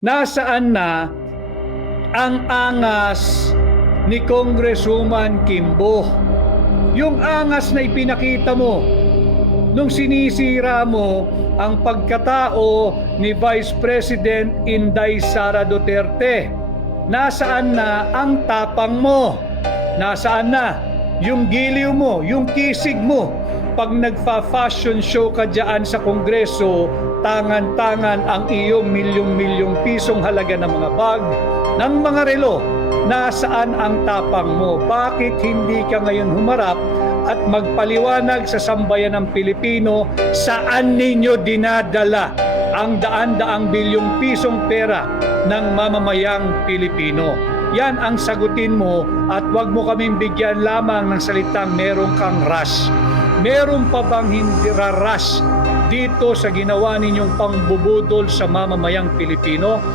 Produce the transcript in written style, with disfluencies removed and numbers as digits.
Nasaan na ang angas ni Congresswoman Kimbo? Yung angas na ipinakita mo nung sinisira mo ang pagkatao ni Vice President Inday Sara Duterte. Nasaan na ang tapang mo? Nasaan na yung giliw mo, yung kisig mo? Pag nagfa-fashion show ka dyan sa Kongreso, tangan-tangan ang iyong milyong-milyong pisong halaga ng mga bag, ng mga relo. Nasaan ang tapang mo? Bakit hindi ka ngayon humarap at magpaliwanag sa sambayan ng Pilipino saan ninyo dinadala ang daan-daang bilyong pisong pera ng mamamayang Pilipino? Yan ang sagutin mo at wag mo kaming bigyan lamang ng salitang meron kang rush. Meron pa bang hindi raras dito sa ginawa ninyong pangbubudol sa mamamayang Pilipino?